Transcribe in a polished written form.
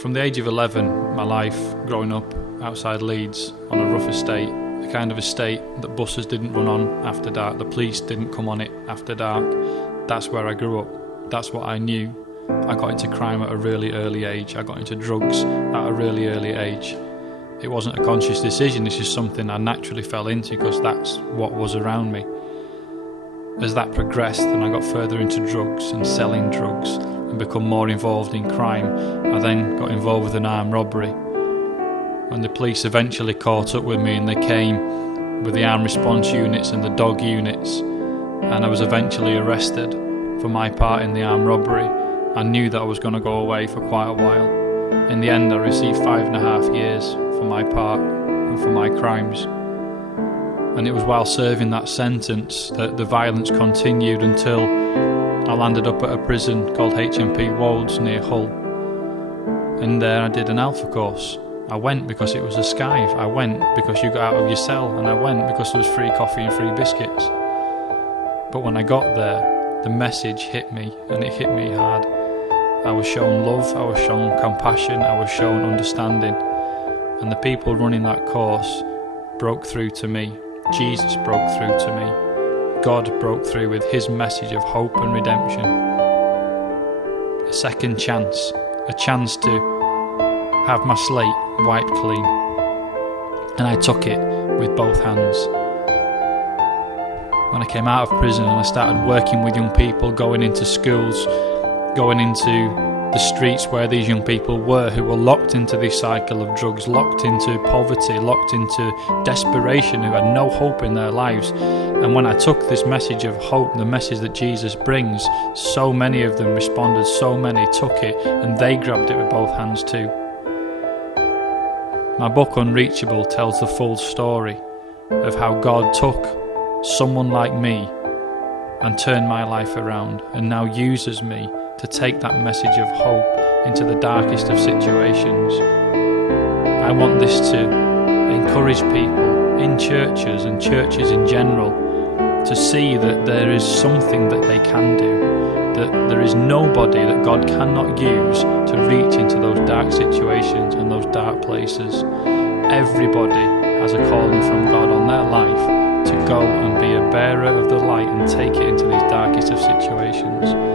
From the age of 11, my life growing up outside Leeds on a rough estate, the kind of estate that buses didn't run on after dark, the police didn't come on it after dark, that's where I grew up. That's what I knew. I got into crime at a really early age. I got into drugs at a really early age. It wasn't a conscious decision, it's just something I naturally fell into because that's what was around me. As that progressed and I got further into drugs and selling drugs and become more involved in crime, I then got involved with an armed robbery. When the police eventually caught up with me and they came with the armed response units and the dog units, and I was eventually arrested for my part in the armed robbery, I knew that I was going to go away for quite a while. In the end, I received 5.5 years for my part and for my crimes. And it was while serving that sentence that the violence continued until I landed up at a prison called HMP Wolds near Hull. And there I did an Alpha course. I went because it was a skive. I went because you got out of your cell, and I went because there was free coffee and free biscuits. But when I got there, the message hit me, and it hit me hard. I was shown love, I was shown compassion, I was shown understanding. And the people running that course broke through to me. Jesus broke through to me. God broke through with his message of hope and redemption. A second chance, a chance to have my slate wiped clean. And I took it with both hands. When I came out of prison and I started working with young people, going into schools, going into the streets where these young people were, who were locked into this cycle of drugs, locked into poverty, locked into desperation, who had no hope in their lives. And when I took this message of hope, the message that Jesus brings, so many of them responded, so many took it, and they grabbed it with both hands too. My book Unreachable tells the full story of how God took someone like me and turned my life around, and now uses me to take that message of hope into the darkest of situations. I want this to encourage people in churches and churches in general to see that there is something that they can do, that there is nobody that God cannot use to reach into those dark situations and those dark places. Everybody has a calling from God on their life to go and be a bearer of the light and take it into these darkest of situations.